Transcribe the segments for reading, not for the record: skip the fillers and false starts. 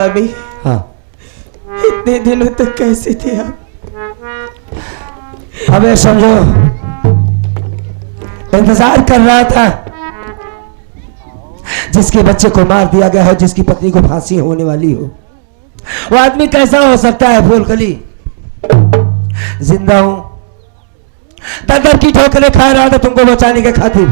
अभी हाँ, इतने दिनों तक कैसे थे आप? अबे समझो, इंतजार कर रहा था जिसके बच्चे को मार दिया गया हो, जिसकी पत्नी को फांसी होने वाली हो। वो आदमी कैसा हो सकता है फूलकली? जिंदा हूं, दर की ठोकरें खा रहा था तुमको बचाने के खातिर।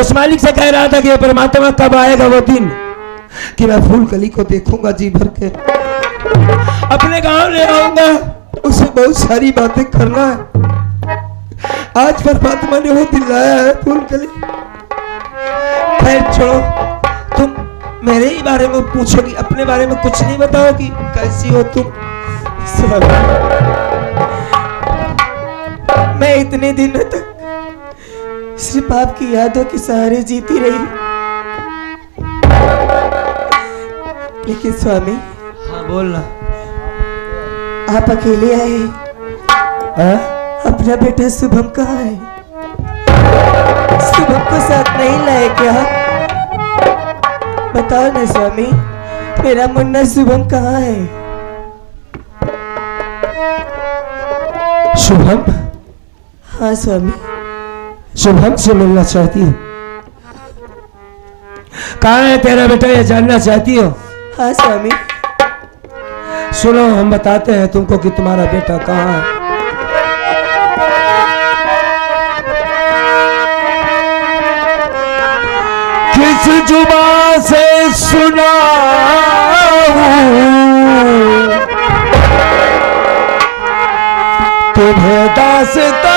उस मालिक से कह रहा था कि परमात्मा कब आएगा वो दिन कि मैं फूलकली को देखूंगा जी भर के, अपने गांव ले आऊंगा, उसे बहुत सारी बातें करना है। आज परमात्मा ने वो दिलाया है फूलकली। खैर छोड़ो, तुम मेरे ही बारे में पूछोगी, अपने बारे में कुछ नहीं बताओगी? कैसी हो तुम? मैं इतने दिनों तक सिर्फ आपकी यादों के सहारे जीती रही, लेकिन स्वामी। हाँ बोलना। आप अकेले आए? अपना बेटा शुभम कहाँ है? शुभम को साथ नहीं लाए क्या? बताओ ना स्वामी, मेरा मुन्ना शुभम कहाँ है? शुभम? हाँ स्वामी। शुभम से मिलना चाहती हो? कहाँ है तेरा बेटा, ये जानना चाहती हो? हाँ स्वामी। सुनो, हम बताते हैं तुमको कि तुम्हारा बेटा कहाँ है। किस जुबान से सुनाऊं तुम्हें दास्तां,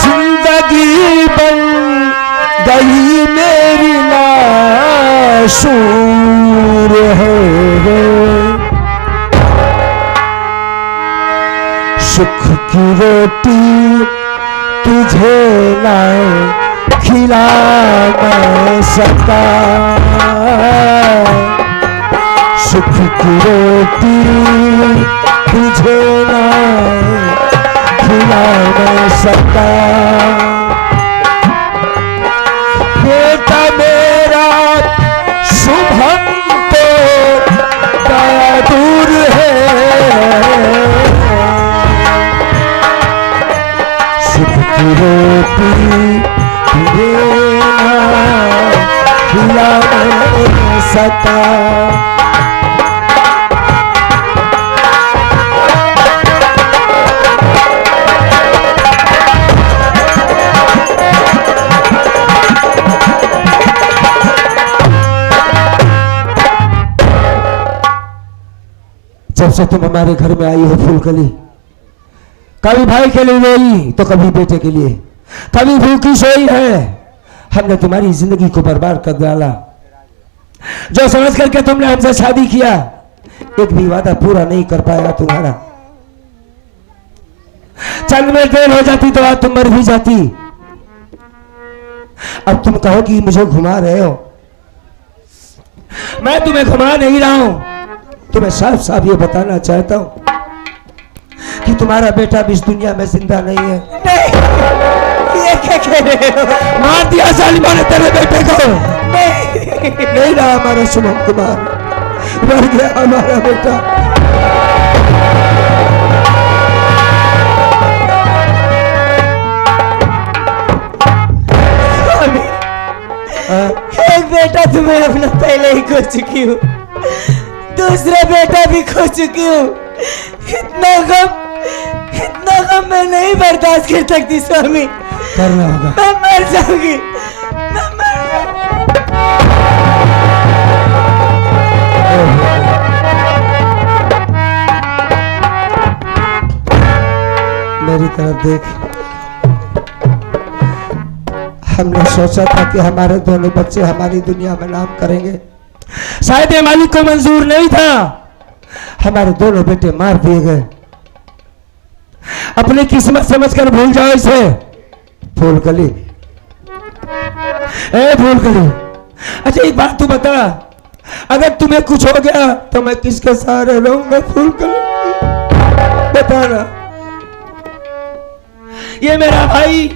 जिंदगी बन गई मेरी नाशूर है। सुख की रोटी तुझे ना खिला मैं सकता, सुख की रोटी तुझे ना खिला मैं सकता। बेटा मेरा शुभम तो बड़ा दूर है, सुख की रोटी तुझे ना खिला मैं सकता। जब से तुम हमारे घर में आई हो फूलकली, कभी भाई के लिए रोई तो कभी बेटे के लिए, कभी भूखी सोई है। हमने तुम्हारी जिंदगी को बर्बाद कर डाला। जो समझ करके तुमने हमसे शादी किया, एक भी वादा पूरा नहीं कर पाया तुम्हारा। चंद में देर हो जाती तो आज तुम मर भी जाती। अब तुम कहो कि मुझे घुमा रहे हो, मैं तुम्हें घुमा नहीं रहा हूं। तुम्हें साफ साफ ये बताना चाहता हूं कि तुम्हारा बेटा भी इस दुनिया में जिंदा नहीं है। नहीं, ये क्या कह रहे हो? मार दिया जालिमों ने तेरे बेटे को। नहीं रहा हमारा शुभम कुमार, मर गया हमारा बेटा। एक बेटा तुम्हें अपना पहले ही खो चुकी हूँ, दूसरा बेटा भी खो चुकी हूँ। इतना गम मैं नहीं बर्दाश्त कर सकती स्वामी। करना होगा। मैं मर जाऊंगी, मेरी तरफ देख। हमने सोचा था कि हमारे दोनों बच्चे हमारी दुनिया में नाम करेंगे, शायद ये मालिक को मंजूर नहीं था। हमारे दोनों बेटे मार दिए गए। अपनी किस्मत समझकर भूल जाओ इसे फूलकली। ए फूलकली, अच्छा एक बात तू बता, अगर तुम्हें कुछ हो गया तो मैं किसके सहारे रहूंगा फूलकली? बताना। ये मेरा भाई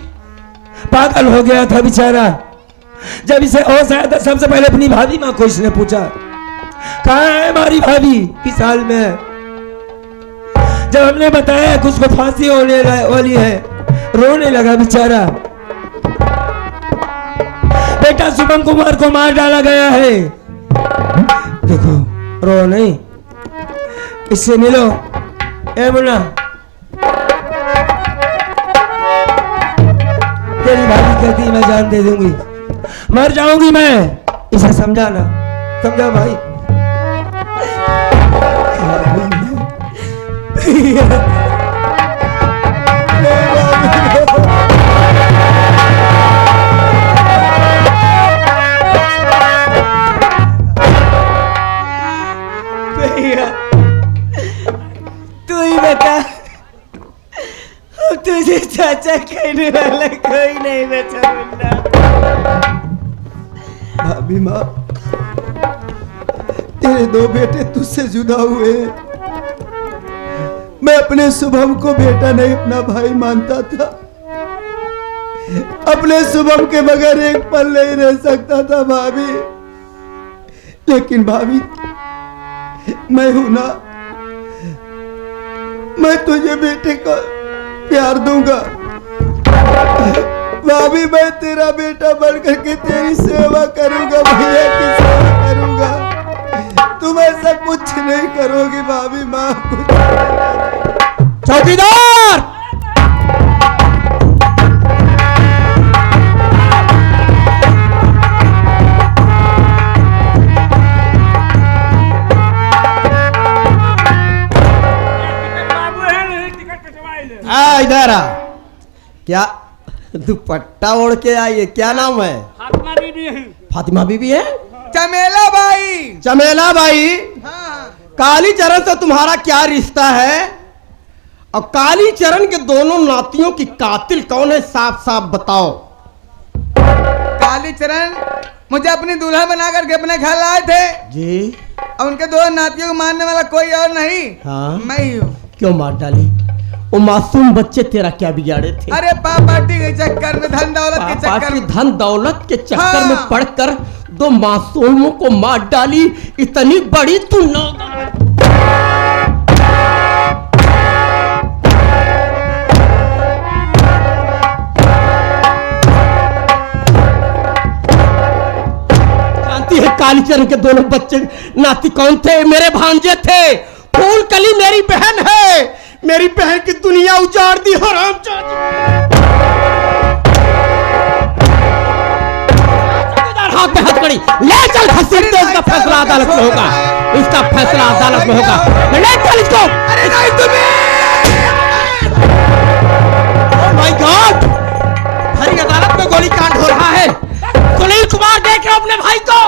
पागल हो गया था बेचारा। जब इसे होश आया था सबसे पहले अपनी भाभी माँ को इसने पूछा, कहाँ है हमारी भाभी, किस हाल में है। जब हमने बताया कि उसको फांसी होने वाली है, रोने लगा बेचारा। बेटा शुभम कुमार को मार डाला गया है। देखो रो नहीं, इससे मिलो। ए मुन्ना, तेरी भाभी कहती मैं जान दे दूंगी, मर जाऊंगी मैं, इसे समझाना, समझा भाई। भैया तू ही बता, अब तुझे चाचा कहने वाला कोई नहीं बचा मुन्ना। भाभी माँ, तेरे दो बेटे तुझसे जुदा हुए हैं। मैं अपने शुभम को बेटा नहीं अपना भाई मानता था। अपने शुभम के बगैर एक पल नहीं रह सकता था भाभी। लेकिन भाभी, मैं हूं ना, मैं तुझे बेटे का प्यार दूंगा। भाभी, मैं तेरा बेटा बनकर के तेरी सेवा करूंगा, भैया की सेवा करूंगा। तुम ऐसा कुछ नहीं करोगी भाभी माँ, कुछ चौकीदार, इधर आ। क्या दुपट्टा ओढ़ के आई है? क्या नाम है? फातिमा बीबी है। फातिमा बीबी है? चमेला बाई। चमेला बाई, काली चरण से तुम्हारा क्या रिश्ता है? और काली चरण के दोनों नातियों की कातिल कौन है? साफ साफ बताओ। काली चरण मुझे अपनी दूल्हा बना करके अपने घर लाए थे जी। और उनके दो नातियों को मारने वाला कोई और नहीं, हाँ? मैं ही हूँ। क्यों मार डाली? वो मासूम बच्चे तेरा क्या बिगाड़े थे? अरे पार्टी के चक्कर में, धन दौलत के चक्कर में, धन दौलत के चक्कर हाँ। में पड़कर दो मासूमों को मार डाली। इतनी बड़ी तू जानती है कालीचरण के दोनों बच्चे नाती कौन थे? मेरे भांजे थे। फूल कली मेरी बहन है। मेरी बहन की दुनिया उजाड़ दी हराम जादी। हाथ पे हथकड़ी ले चल, घसीटते इसका फैसला अदालत में होगा। इसका फैसला अदालत में होगा। ले चल इसको। अरे नहीं तुम्हें। ओह माय गॉड, हरी अदालत में गोली कांड हो रहा है। सुनील कुमार देख रहे अपने भाई को,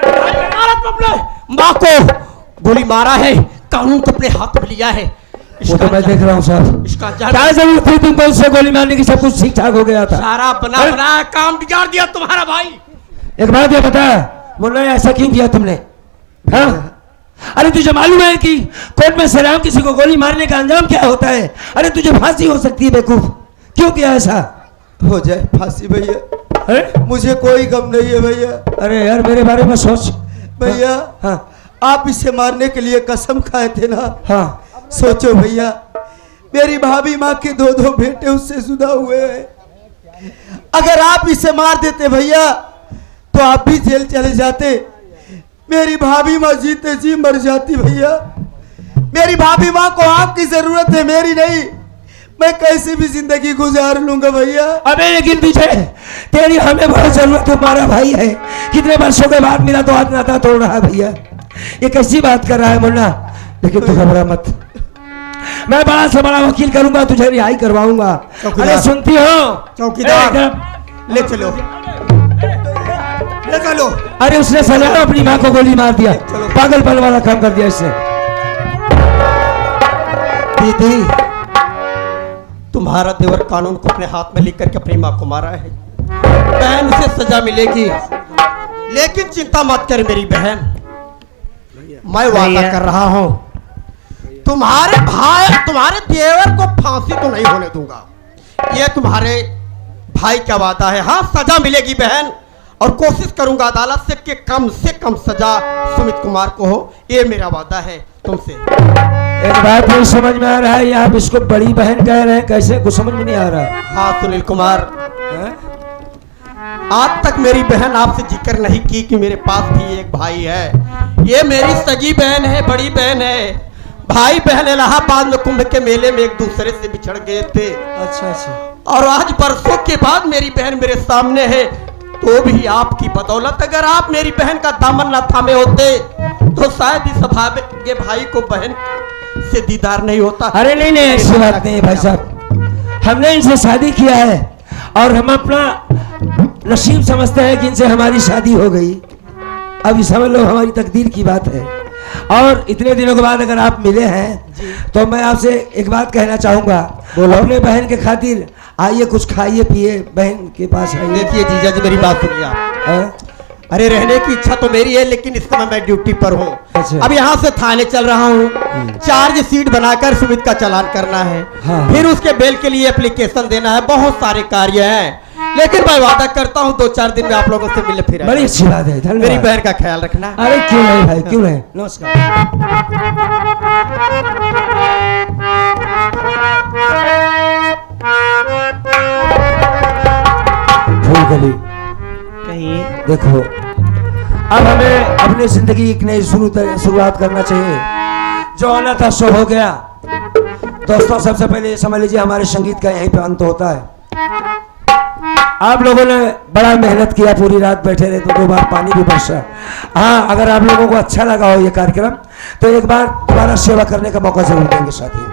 अदालत में अपने माँ को गोली मारा है, कानून को अपने हाथ में लिया है। वो तो मैं देख रहा हूँ साहब। इसका क्या जरूरत थी तुमको उससे गोली मारने की? सब कुछ ठीक ठाक हो गया था। सारा बना बनाया काम बिगाड़ दिया तुम्हारा भाई। एक बात ये बता मुन्ना, ऐसा क्यों किया तुमने? हाँ? अरे तुझे मालूम है कि कोर्ट में सलाम किसी को गोली मारने का अंजाम क्या होता है? अरे तुझे फांसी हो सकती है बेवकूफ, क्यों किया ऐसा? हो जाए फांसी भैया, अरे मुझे कोई गम नहीं है भैया। अरे यार मेरे बारे में सोच भैया, हाँ आप इसे मारने के लिए कसम खाए थे ना? हाँ। सोचो भैया, मेरी भाभी माँ के दो दो बेटे उससे जुदा हुए हैं। अगर आप इसे मार देते भैया तो आप भी जेल चले जाते। मेरी भाभी माँ जीते जी मर जाती भैया। मेरी भाभी माँ को आपकी जरूरत है, मेरी नहीं। मैं कैसे भी जिंदगी गुजार लूंगा भैया। अबे लेकिन तुझे तेरी हमें बहुत जरूरत है, हमारा भाई है। कितने वर्षों के बाद मिला तो आज नाता तोड़ रहा है भैया। ये कैसी बात कर रहा है मुन्ना? लेकिन तू घबरा मत, मैं बड़ा से बड़ा वकील करूंगा, तुझे रिहाई करवाऊंगा। अरे सुनती हो चौकीदार, ले चलो, ले चलो। अरे उसने सलाम अपनी माँ को गोली मार दिया, पागलपन वाला काम कर दिया इसने। दीदी, तुम्हारा देवर कानून को अपने हाथ में लेकर के अपनी माँ को मारा है। बहन से सजा मिलेगी, लेकिन चिंता मत कर मेरी बहन, मैं वादा कर रहा हूँ तुम्हारे भाई, तुम्हारे देवर को फांसी तो नहीं होने दूंगा। ये तुम्हारे भाई का वादा है। हाँ, सजा मिलेगी बहन, और कोशिश करूंगा अदालत से कम सजा सुमित कुमार को हो। ये मेरा वादा है तुमसे। एक बात नहीं समझ में आ रहा है, आप इसको बड़ी बहन कह रहे हैं, कैसे कुछ समझ में नहीं आ रहा। हाँ सुनील कुमार, हैं? आज तक मेरी बहन आपसे जिक्र नहीं की कि मेरे पास भी एक भाई है। ये मेरी सगी बहन है, बड़ी बहन है। भाई बहन इलाहाबाद में कुंभ के मेले में एक दूसरे से बिछड़ गए थे, अच्छा अच्छा। और आज बरसों के बाद मेरी बहन मेरे सामने है, तो भी आपकी बदौलत। अगर आप मेरी बहन का दामन न थामे होते तो शायद इस भाई भाई को बहन से दीदार नहीं होता। अरे नहीं नहीं, ऐसी बात नहीं है भाई साहब, हमने इनसे शादी किया है और हम अपना नसीब समझते हैं कि इनसे हमारी शादी हो गई। अब समझ लो हमारी तकदीर की बात है। और इतने दिनों के बाद अगर आप मिले हैं तो मैं आपसे एक बात कहना चाहूंगा। बोलो। अपने बहन के खातिर आइए, कुछ खाइए पिए, बहन के पास आइए। देखिए जीजा जी, मेरी बात सुनिए आप। हाँ? अरे रहने की इच्छा तो मेरी है, लेकिन इस समय मैं ड्यूटी पर हूँ। अच्छा। अब यहाँ से थाने चल रहा हूँ, चार्ज शीट बनाकर सुमित का चालान करना है। हाँ। फिर उसके बेल के लिए एप्लीकेशन देना है, बहुत सारे कार्य हैं। लेकिन मैं वादा करता हूँ 2-4 दिन में आप लोगों से मिले फिर। बड़ी अच्छी बात है, धन्यवाद। मेरी बहन का ख्याल रखना। अरे क्यों नहीं भाई, क्यों नहीं। नमस्कार। फूलकली, कहिए। देखो अब हमें अपनी जिंदगी की नई शुरुआत करना चाहिए। जो होना था सो हो गया। दोस्तों, सबसे पहले ये समझ लीजिए हमारे संगीत का यहीं पे अंत होता है। आप लोगों ने बड़ा मेहनत किया, पूरी रात बैठे रहे, तो 2 बार पानी भी बरसा। हाँ, अगर आप लोगों को अच्छा लगा हो ये कार्यक्रम तो एक बार दोबारा सेवा करने का मौका जरूर देंगे साथी।